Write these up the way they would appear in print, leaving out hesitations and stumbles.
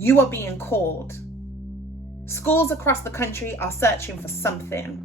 You are being called. Schools across the country are searching for something.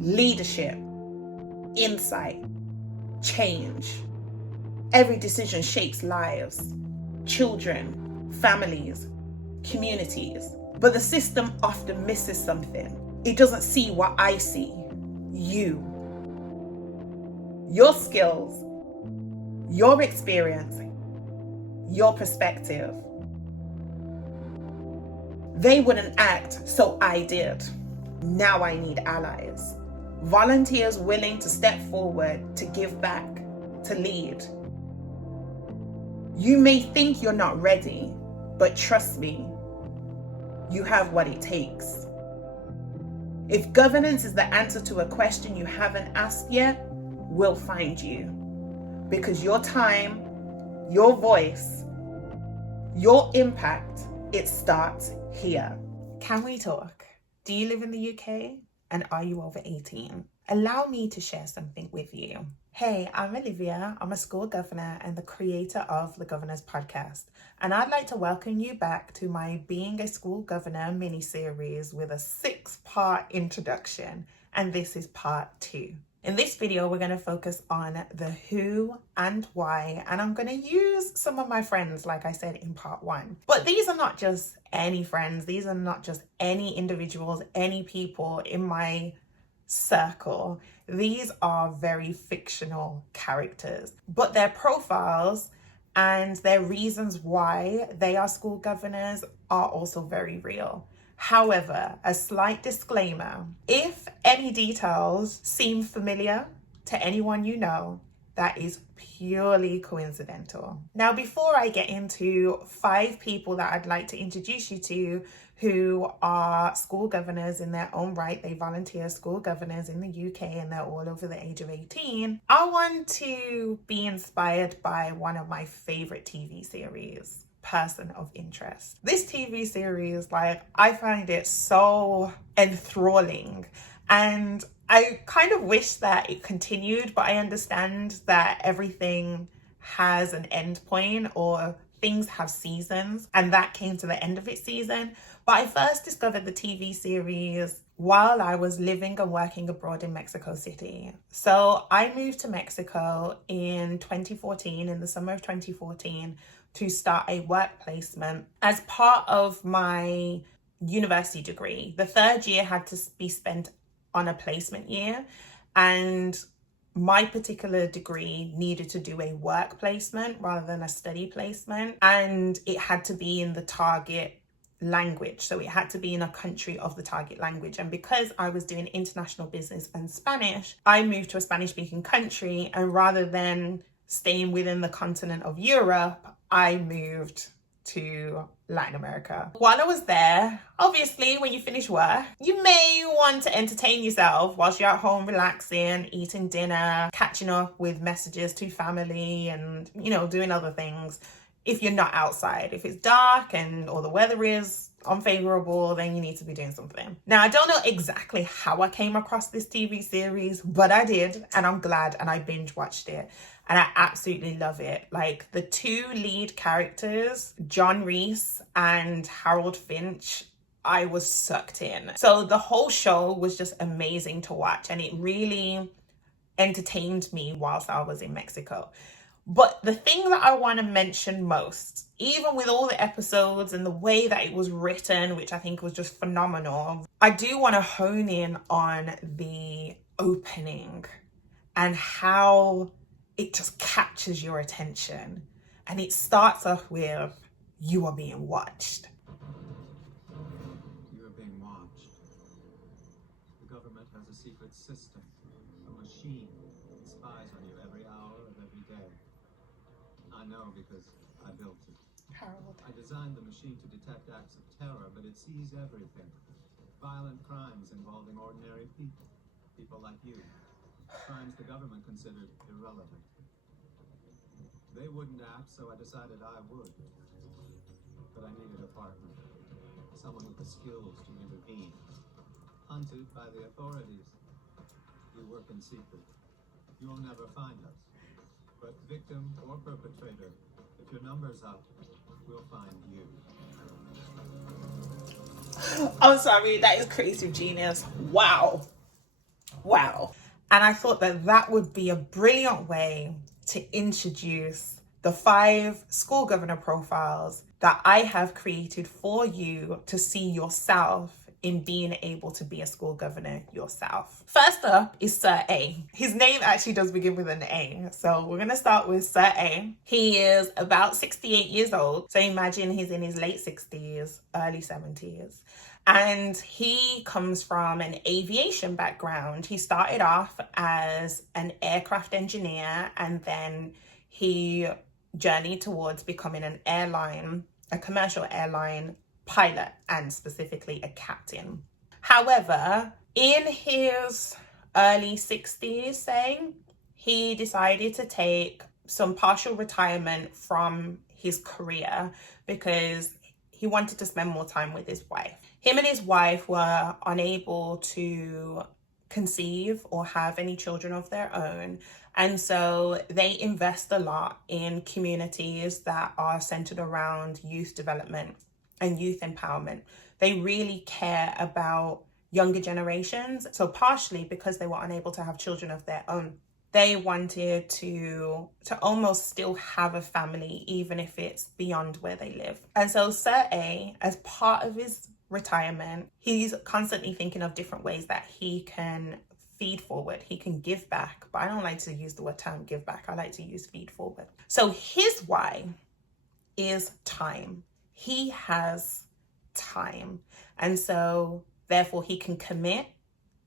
Leadership, insight, change. Every decision shapes lives, children, families, communities. But the system often misses something. It doesn't see what I see. You. Your skills, your experience, your perspective. They wouldn't act, so I did. Now I need allies. Volunteers willing to step forward, to give back, to lead. You may think you're not ready, but trust me, you have what it takes. If governance is the answer to a question you haven't asked yet, we'll find you. Because your time, your voice, your impact, it starts here. Can we talk? Do you live in the UK? And are you over 18? Allow me to share something with you. Hey, I'm Olivia. I'm a school governor and the creator of the Governors Podcast. And I'd like to welcome you back to my Being a School Governor mini-series with a 6-part introduction. And this is part 2. In this video, we're going to focus on the who and why, and I'm going to use some of my friends, like I said in part 1. But these are not just any friends. These are not just any individuals, any people in my circle. These are very fictional characters, but their profiles and their reasons why they are school governors are also very real. However, a slight disclaimer, if any details seem familiar to anyone you know, that is purely coincidental. Now, before I get into 5 people that I'd like to introduce you to who are school governors in their own right, they volunteer school governors in the UK and they're all over the age of 18, I want to be inspired by one of my favorite TV series, Person of Interest. This TV series, I find it so enthralling, and I kind of wish that it continued, but I understand that everything has an end point, or things have seasons, and that came to the end of its season. But I first discovered the TV series while I was living and working abroad in Mexico City. So I moved to Mexico in 2014, in the summer of 2014, to start a work placement as part of my university degree. The 3rd year had to be spent on a placement year, and my particular degree needed to do a work placement rather than a study placement, and it had to be in the target language. So it had to be in a country of the target language. And because I was doing international business and Spanish, I moved to a Spanish speaking country, and rather than staying within the continent of Europe, I moved to Latin America. While I was there, obviously when you finish work, you may want to entertain yourself whilst you're at home relaxing, eating dinner, catching up with messages to family, and doing other things. If you're not outside, if it's dark or the weather is unfavorable, then you need to be doing something. Now, I don't know exactly how I came across this TV series, but I did, and I'm glad, and I binge watched it. And I absolutely love it. The 2 lead characters, John Reese and Harold Finch, I was sucked in. So the whole show was just amazing to watch, and it really entertained me whilst I was in Mexico. But the thing that I want to mention most, even with all the episodes and the way that it was written, which I think was just phenomenal, I do want to hone in on the opening and how it just captures your attention. And it starts off with, "You are being watched." You are being watched. The government has a secret system, a machine that spies on you every hour of every day. I know because I built it. Harold. I designed the machine to detect acts of terror, but it sees everything. Violent crimes involving ordinary people like you. Crimes the government considered irrelevant. They wouldn't act, so I decided I would. But I needed a partner. Someone with the skills to intervene. Hunted by the authorities. We work in secret. You'll never find us. But victim or perpetrator, if your number's up, we'll find you. I'm sorry, that is creative genius. Wow. And I thought that that would be a brilliant way to introduce the 5 school governor profiles that I have created for you to see yourself in being able to be a school governor yourself. First up is Sir A. His name actually does begin with an A. So we're going to start with Sir A. He is about 68 years old. So imagine he's in his late 60s, early 70s. And he comes from an aviation background. He started off as an aircraft engineer, and then he journeyed towards becoming a commercial airline pilot, and specifically a captain. However, in his early 60s, he decided to take some partial retirement from his career because he wanted to spend more time with his wife. Him and his wife were unable to conceive or have any children of their own. And so they invest a lot in communities that are centered around youth development and youth empowerment. They really care about younger generations. So partially because they were unable to have children of their own, they wanted to almost still have a family, even if it's beyond where they live. And so Sir A, as part of his retirement, he's constantly thinking of different ways that he can feed forward, he can give back. But I don't like to use the term give back. I like to use feed forward. So his why is time. He has time. And so therefore he can commit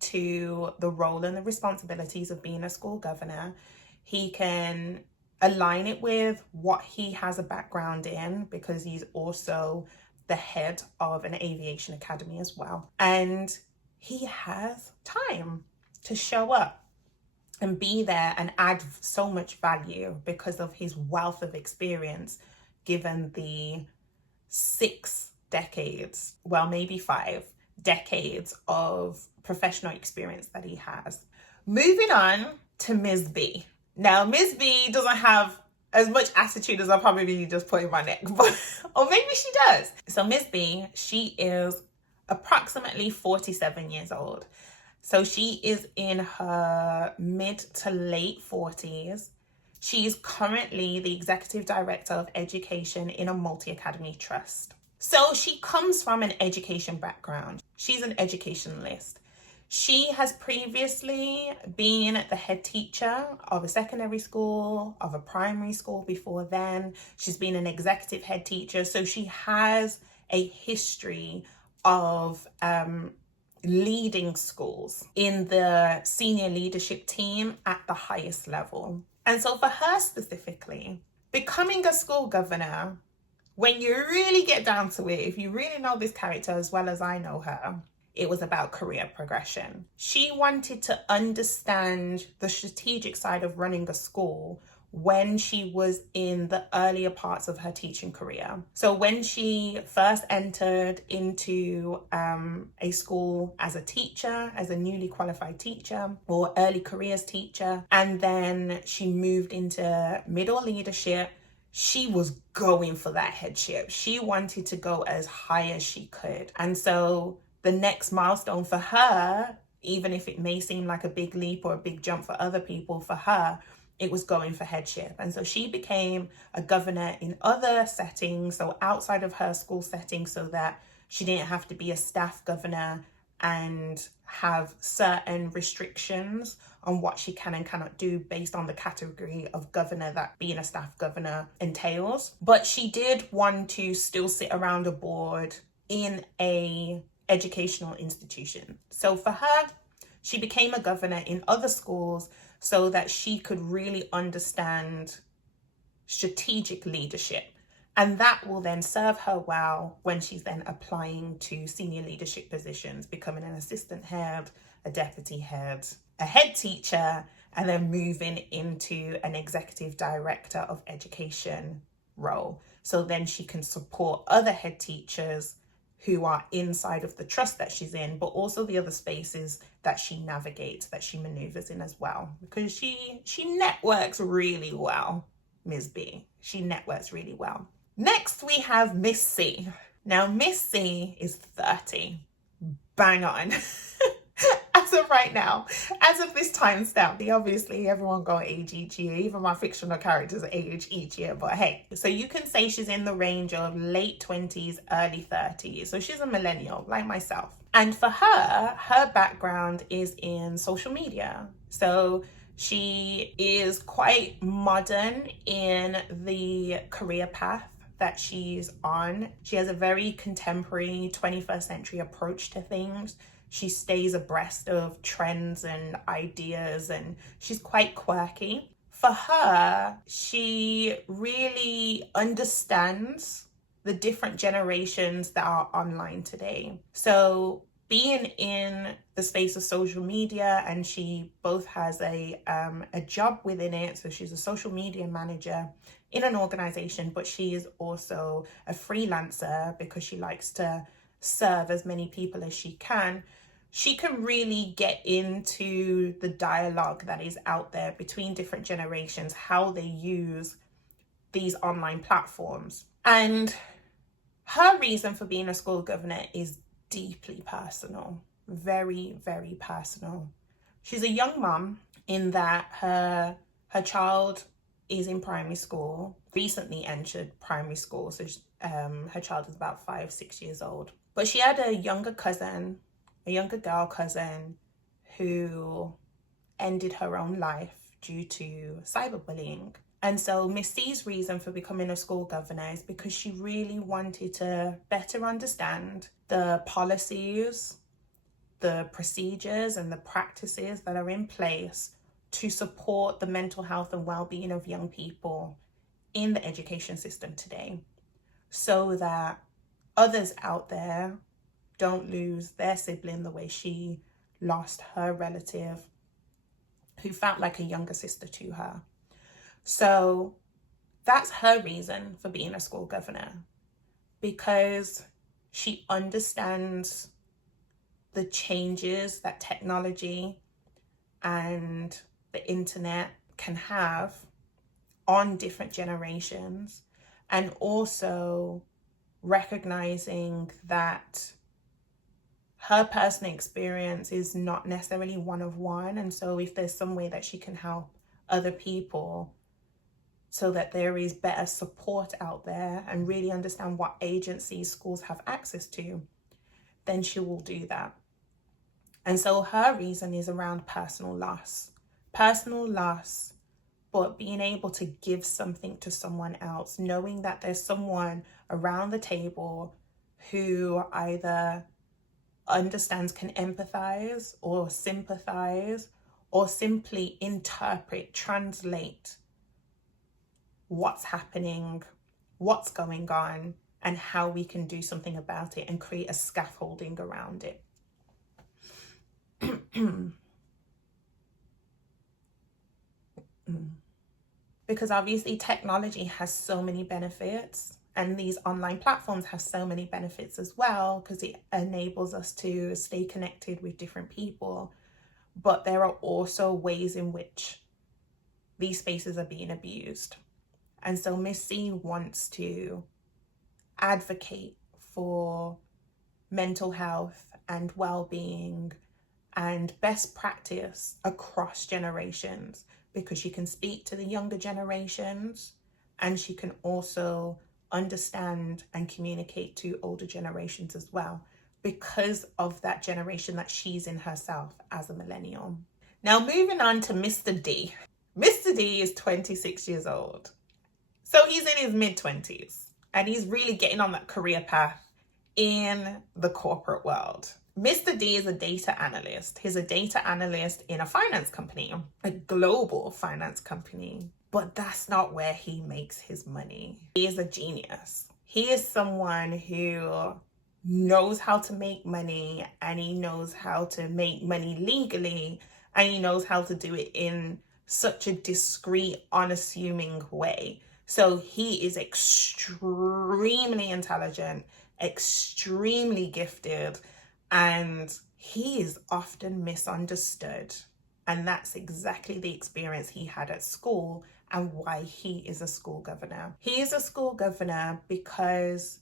to the role and the responsibilities of being a school governor. He can align it with what he has a background in, because he's also the head of an aviation academy as well. And he has time to show up and be there and add so much value because of his wealth of experience, given the 6 decades, well, maybe 5 decades of professional experience that he has. Moving on to Ms. B. Now, Ms. B doesn't have as much attitude as I probably just put in my neck, but or maybe she does. So Ms. B, she is approximately 47 years old. So she is in her mid to late 40s. She is currently the executive director of education in a multi-academy trust. So she comes from an education background. She's an educationalist. She has previously been the head teacher of a secondary school, of a primary school before then. She's been an executive head teacher. So she has a history of leading schools in the senior leadership team at the highest level. And so for her specifically, becoming a school governor, when you really get down to it, if you really know this character as well as I know her, it was about career progression. She wanted to understand the strategic side of running a school when she was in the earlier parts of her teaching career. So when she first entered into a school as a teacher, as a newly qualified teacher or early careers teacher, and then she moved into middle leadership, she was going for that headship. She wanted to go as high as she could. And so the next milestone for her, even if it may seem like a big leap or a big jump for other people, for her, it was going for headship. And so she became a governor in other settings, so outside of her school setting, so that she didn't have to be a staff governor and have certain restrictions on what she can and cannot do based on the category of governor that being a staff governor entails. But she did want to still sit around a board in a educational institution. So for her, she became a governor in other schools so that she could really understand strategic leadership. And that will then serve her well when she's then applying to senior leadership positions, becoming an assistant head, a deputy head, a head teacher, and then moving into an executive director of education role. So then she can support other head teachers who are inside of the trust that she's in, but also the other spaces that she navigates, that she maneuvers in as well. Because she networks really well, Ms. B. She networks really well. Next, we have Miss C. Now, Miss C is 30. Bang on. As of right now, as of this timestamp, obviously everyone got age each year, even my fictional characters age each year, but hey, so you can say she's in the range of late 20s, early 30s. So she's a millennial like myself. And for her background is in social media. So she is quite modern in the career path that she's on. She has a very contemporary 21st century approach to things. She stays abreast of trends and ideas, and she's quite quirky. For her, she really understands the different generations that are online today. So being in the space of social media, and she both has a job within it. So she's a social media manager in an organization, but she is also a freelancer because she likes to serve as many people as she can. She can really get into the dialogue that is out there between different generations, how they use these online platforms. And her reason for being a school governor is deeply personal, very, very personal. She's a young mom in that her child is in primary school, recently entered primary school. So her child is about 5-6 years old. But she had a younger girl cousin who ended her own life due to cyberbullying. And so Miss C's reason for becoming a school governor is because she really wanted to better understand the policies, the procedures, and the practices that are in place to support the mental health and well-being of young people in the education system today, so that others out there don't lose their sibling the way she lost her relative who felt like a younger sister to her. So that's her reason for being a school governor, because she understands the changes that technology and the internet can have on different generations, and also recognizing that her personal experience is not necessarily one of one. And so if there's some way that she can help other people so that there is better support out there and really understand what agencies schools have access to, then she will do that. And so her reason is around personal loss, but being able to give something to someone else, knowing that there's someone around the table who either understands, can empathize or sympathize, or simply interpret, translate what's happening, what's going on, and how we can do something about it and create a scaffolding around it. Because obviously technology has so many benefits, and these online platforms have so many benefits as well, because it enables us to stay connected with different people. But there are also ways in which these spaces are being abused. And so Miss C wants to advocate for mental health and well-being and best practice across generations, because she can speak to the younger generations and she can also understand and communicate to older generations as well, because of that generation that she's in herself as a millennial. Now, moving on to Mr. D. Mr. D is 26 years old. So he's in his mid-20s and he's really getting on that career path in the corporate world. Mr. D is a data analyst. He's a data analyst in a finance company, a global finance company. But that's not where he makes his money. He is a genius. He is someone who knows how to make money, and he knows how to make money legally, and he knows how to do it in such a discreet, unassuming way. So he is extremely intelligent, extremely gifted, and he is often misunderstood. And that's exactly the experience he had at school and why he is a school governor. He is a school governor because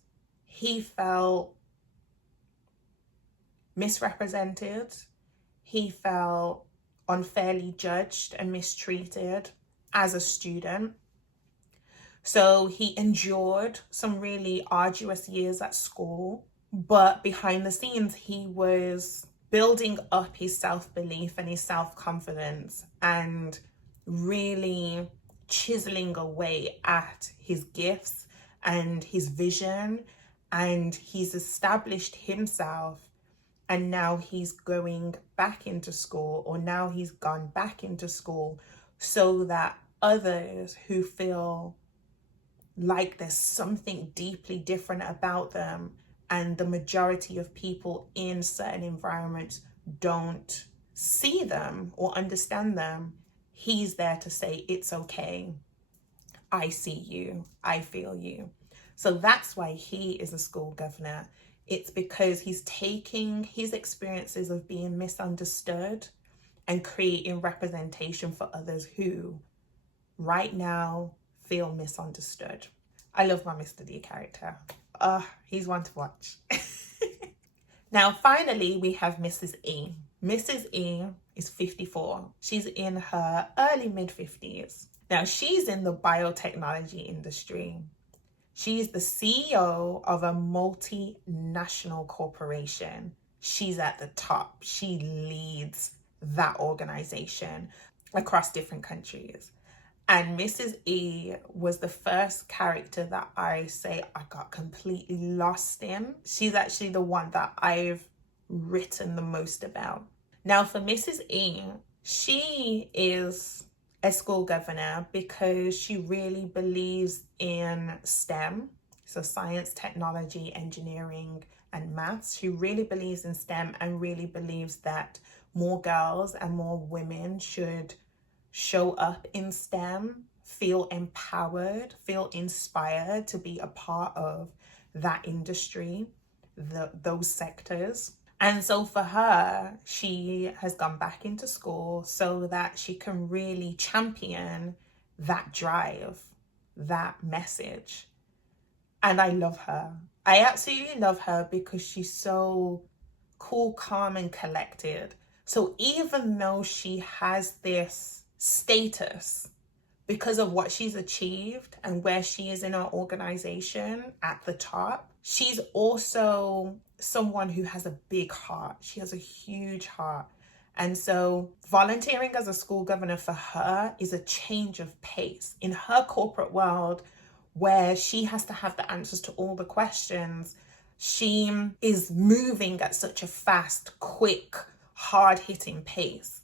he felt misrepresented. He felt unfairly judged and mistreated as a student. So he endured some really arduous years at school, but behind the scenes, he was building up his self-belief and his self-confidence and really chiseling away at his gifts and his vision, and he's established himself. And now he's going back into school, or now he's gone back into school, so that others who feel like there's something deeply different about them, and the majority of people in certain environments don't see them or understand them, he's there to say, it's okay. I see you. I feel you. So that's why he is a school governor. It's because he's taking his experiences of being misunderstood and creating representation for others who right now feel misunderstood. I love my Mr. D character. He's one to watch. Now, finally, we have Mrs. E. Mrs. E is 54. She's in her early mid-50s. Now, she's in the biotechnology industry. She's the CEO of a multinational corporation. She's at the top. She leads that organization across different countries. And Mrs. E was the first character that I got completely lost in. She's actually the one that I've written the most about. Now, for Mrs. E, she is a school governor because she really believes in STEM, so science, technology, engineering, and maths. She really believes in STEM and really believes that more girls and more women should show up in STEM, feel empowered, feel inspired to be a part of that industry, those sectors. And so for her, she has gone back into school so that she can really champion that drive, that message. And I love her. I absolutely love her because she's so cool, calm, and collected. So even though she has this status because of what she's achieved and where she is in our organization at the top, she's also someone who has a big heart. She has a huge heart. And so volunteering as a school governor for her is a change of pace. In her corporate world, where she has to have the answers to all the questions, she is moving at such a fast, quick, hard-hitting pace.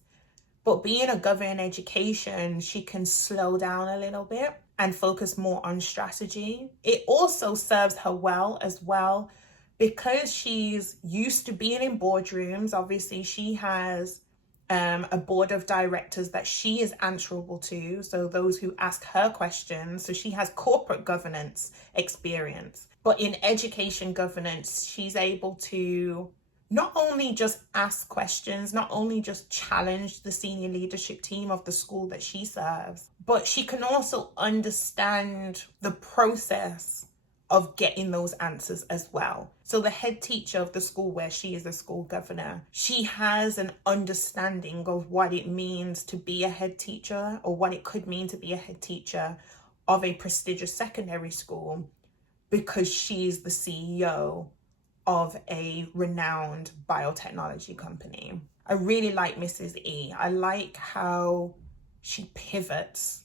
But being a governor in education, she can slow down a little bit and focus more on strategy. It also serves her well as well because she's used to being in boardrooms. Obviously, she has a board of directors that she is answerable to, so those who ask her questions. So she has corporate governance experience. But in education governance, she's able to not only just ask questions, not only just challenge the senior leadership team of the school that she serves, but she can also understand the process of getting those answers as well. So the head teacher of the school where she is a school governor, she has an understanding of what it means to be a head teacher, or what it could mean to be a head teacher of a prestigious secondary school, because she's the CEO of a renowned biotechnology company. I really like Mrs. E. I like how she pivots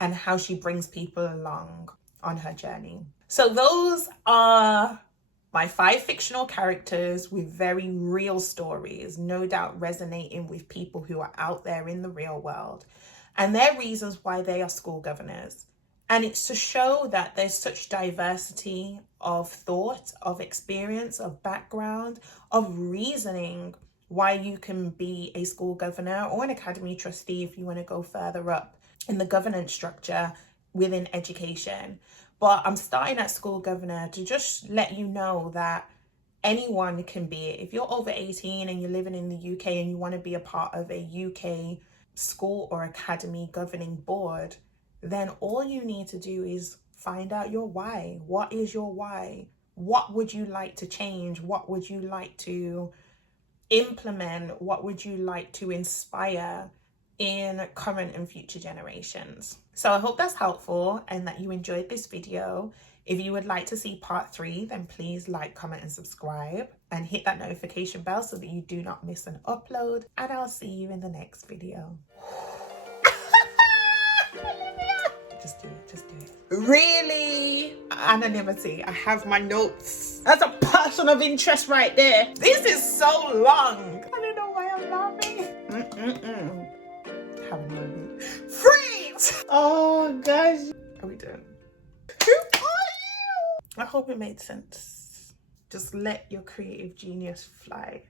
and how she brings people along on her journey. So those are my 5 fictional characters with very real stories, no doubt resonating with people who are out there in the real world, and their reasons why they are school governors. And it's to show that there's such diversity of thought, of experience, of background, of reasoning why you can be a school governor or an academy trustee if you want to go further up in the governance structure within education. But I'm starting at school governor to just let you know that anyone can be it. If you're over 18 and you're living in the UK and you want to be a part of a UK school or academy governing board, then all you need to do is find out your why. What is your why? What would you like to change? What would you like to implement? What would you like to inspire in current and future generations? So I hope that's helpful and that you enjoyed this video. If you would like to see part 3, then please like, comment, and subscribe, and hit that notification bell so that you do not miss an upload. And I'll see you in the next video. Just do it, just do it. Really? Anonymity. I have my notes. That's a person of interest right there. This is so long. I don't know why I'm laughing. Have a moment. Freeze! Oh gosh. Are we done? Who are you? I hope it made sense. Just let your creative genius fly.